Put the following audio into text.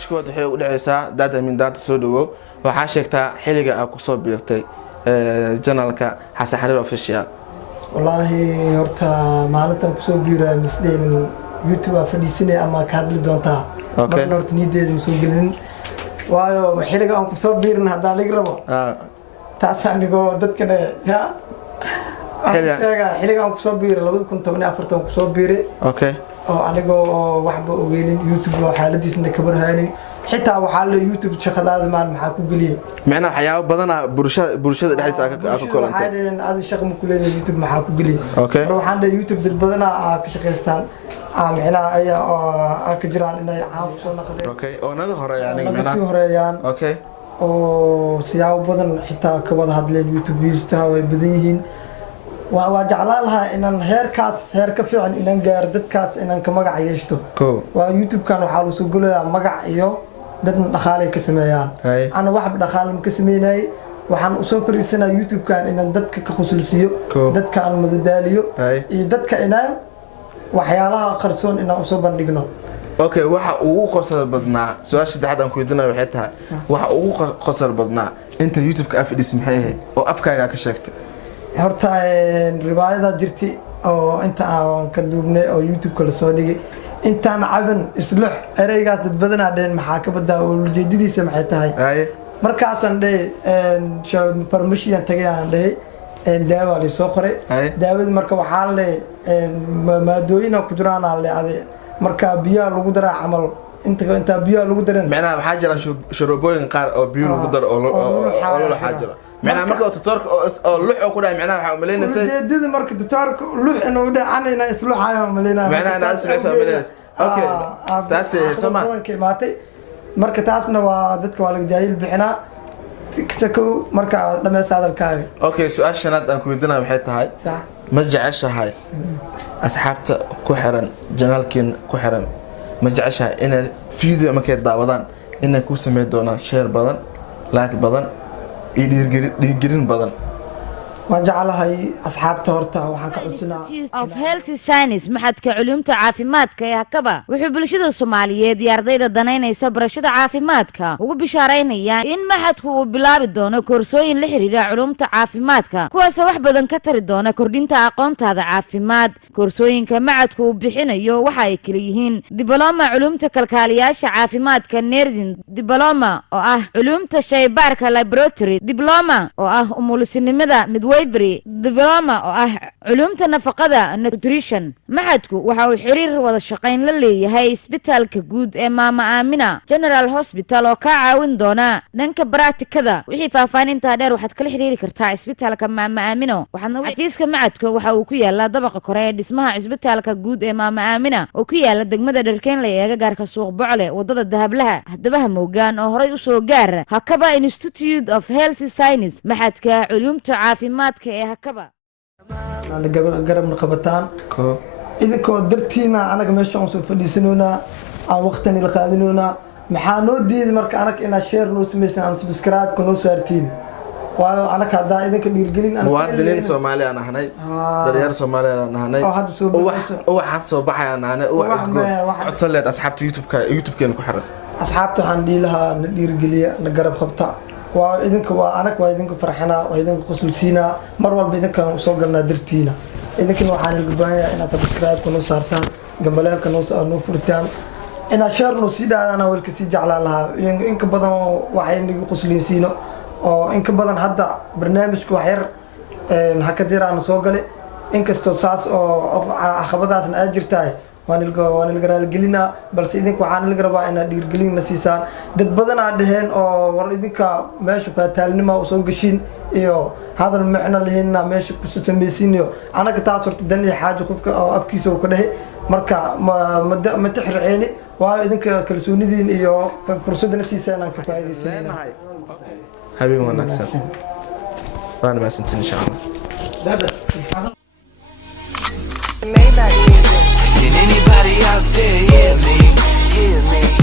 su-aasha kuwaad waxay u dhacaysaa daada min daata soo dhawow waxaa sheegtaa xilliga aad kusoo biirtay janalka xasan xariir official wallaahi horta maalintan kusoo biiraa misdeen youtube aa fadhiisanay ama ka hadli doontaa marna horta niyadeeda ma soo gelin waayo xilliga aan kusoo biirin haddaa laga rabo taas anigoo dadkana ya xilliga aan kusoo biiray 2014 kusoo biiray oo anigoo waxba ogeynin youtube oo xaaladiisna ka barhaanin xitaa waxaa la youtube shaqadaada maan maxaa ku geliyay macnaha waxyaabo badan bulshada dhexdiisa ka kulantay waxaa dhaheen aad shaqo ma ku leedahay youtube maxaa ku geliyay mar waxaan dhahay youtube dad badan ka shaqaystaan macnaha ayaa ka jiraan inay caan ku soo noqdeen oo naga horeeyaan oo siyaabo badan xitaa ka wada hadleen youtube-iista way badan yihiin waa jeclaan lahaa inaan heer ka fiican inaan gaaro dadkaas inaan ka magac yeeshto waa youtube-kan waxaa lagu soo golayaa magac iyo dadna dhaqaale ka sameeyaan ana waxba dhaqaale ma ka sameynay waxaan u soo fariisanaa youtube-kan inaan dadka ka qusulsiyo dadka aan madadaaliyo iyo dadka inaan waxyaalaha qarsoon inaan u soo bandhigno waxa ugu qosol badnaa su'aasha saddexaad aan ku weydiinayo waxay tahay waxa ugu qosol badnaa inta youtube-ka afidis maxay ahayd oo afkaaga ka sheegtay horta riwaayada jirtay oo inta aan ka duubnay oo youtube-ka la soo dhigay intaan caban islux ereygaas dad badanaa dhaheen maxaa ka badaa ujeedadiisa maxay tahay markaasaan dhahay farmashiyan tagay aan dhahay daawa la soo qoray daawada marka waxaa la maadooyina ku jiraan aan leeyahay marka biyaha lagu daraa camal inta biyaha lagu daran macnaha waxaa jira sharooboyin qaar oo biyo lagu daro oo la xaajiro macnaha marka tutorka oo lux oo ku dhaay macnaha waxa u maleynaysaa ujeedada marka tutorka lux inuu dhacanayna isluxayo maleynaa macnaha aad isluxaysaa maleynaysaa taas soma maatay marka taasna waa dadka waa laga jaahil bixinaa kisako marka dhameys hadalkaaga su'aasha shanaad aan ku weydiinayo waxay tahay ma jeceshahay asxaabta ku xiran janaalkiin ku xiran ma jeceshahay inay video markay daawadaan inay ku sameyn doonaan share badan like badan iyo dhiirgelin badan waan jeclahay asxaabta horta waxaan ka codsanaa of health science maxadka culuumta caafimaadka ee Hakaba wuxuu bulshada Soomaaliyeed iyo ardayda danaynaysa barashada caafimaadka ugu bishaaraynayaan in maxadku uu bilaabi doono koorsooyin la xiriira culuumta caafimaadka kuwaas wax badan ka tari doona kordhinta aqoontaada caafimaad koorsooyinka maxadku uu bixinayo waxa ay kala yihiin diploma culuumta kalkaaliyaasha caafimaadka nursing diploma oo ah culuumta shaybaarka laboratory diploma oo ah umulisinimada diploma oo ah culuumta nafaqada nutrition maxadku waxa uu xiriir wada shaqayn la leeyahay isbitaalka guud ee Maama Aamina General Hospital oo ka caawin doona dhanka baraatikada wixii faahfaahinta dheer waxaad kala xiriiri kartaa isbitaalka Maama Aamina waxaana xafiiska maxadku waxa uu ku yaalaa dabaqa kore ee dhismaha isbitaalka guud ee Maama Aamina oo ku yaala degmada Dharkeenley ee gaarka suuq Bocle wadada Dahablaha hadabaha Moogaan oo horay u soo gaar Hakaba Institute of Health Science maxadka culuumta caafimaadka ee Hakaba aan garabna qabataan idinkoo dartiina anaga meesha aan soo fadhiisanoona aan waqti la qaadinoona maxaa noo diiday marka anaga ina share noo sameeysan ama subscribe ku noo saartiin waayo anaga hadaa idinka dhiirgelin aan muwaadiniin Soomaali aan ahnay dalinyar Soomaali aan ahnay oo waxaad soo baxayaan aan oo codsan leed asxaabta youtube-keen ku xiran asxaabta waxaan dhiilaha na dhiirgeliya na garab qabta waa idinka waa anaga waa idinka farxana waa idinka qusulsiina mar walba idinka soo galnaa dartiina idinkana waxaan ugu baahanyahay inaad subscribe ku noo saartaan gambaleelka noo furtaan inaad share noo sii dhaadaan walka sii jeclaan lahaa inka badan waxay nagu quslinsiino oo inka badan hadda barnaamijku wax yar hakadiraan soo galay inkastoo saas oo caqabadaasna ay jirtaay waan ilga raaligelinaa balse idinka waxaan ilga rabaa inaad dhiirgelin na siisaan dad badan aad dhaheen oo war idinka meesha faataalnimo u soo gashiin iyo hadal macno lahaynna meesha ku samaysiin iyo anaga taas horta dan iyo xaajo qofka oo afkiisa uu ka dhahay marka ma tixraceeni waayo idinka kalsoonidiin iyo fursadana siisaan aan ka faa'iidaysanahay habeen wanaagsan waan maasantiin insha Allah Can anybody out there hear me? Hear me?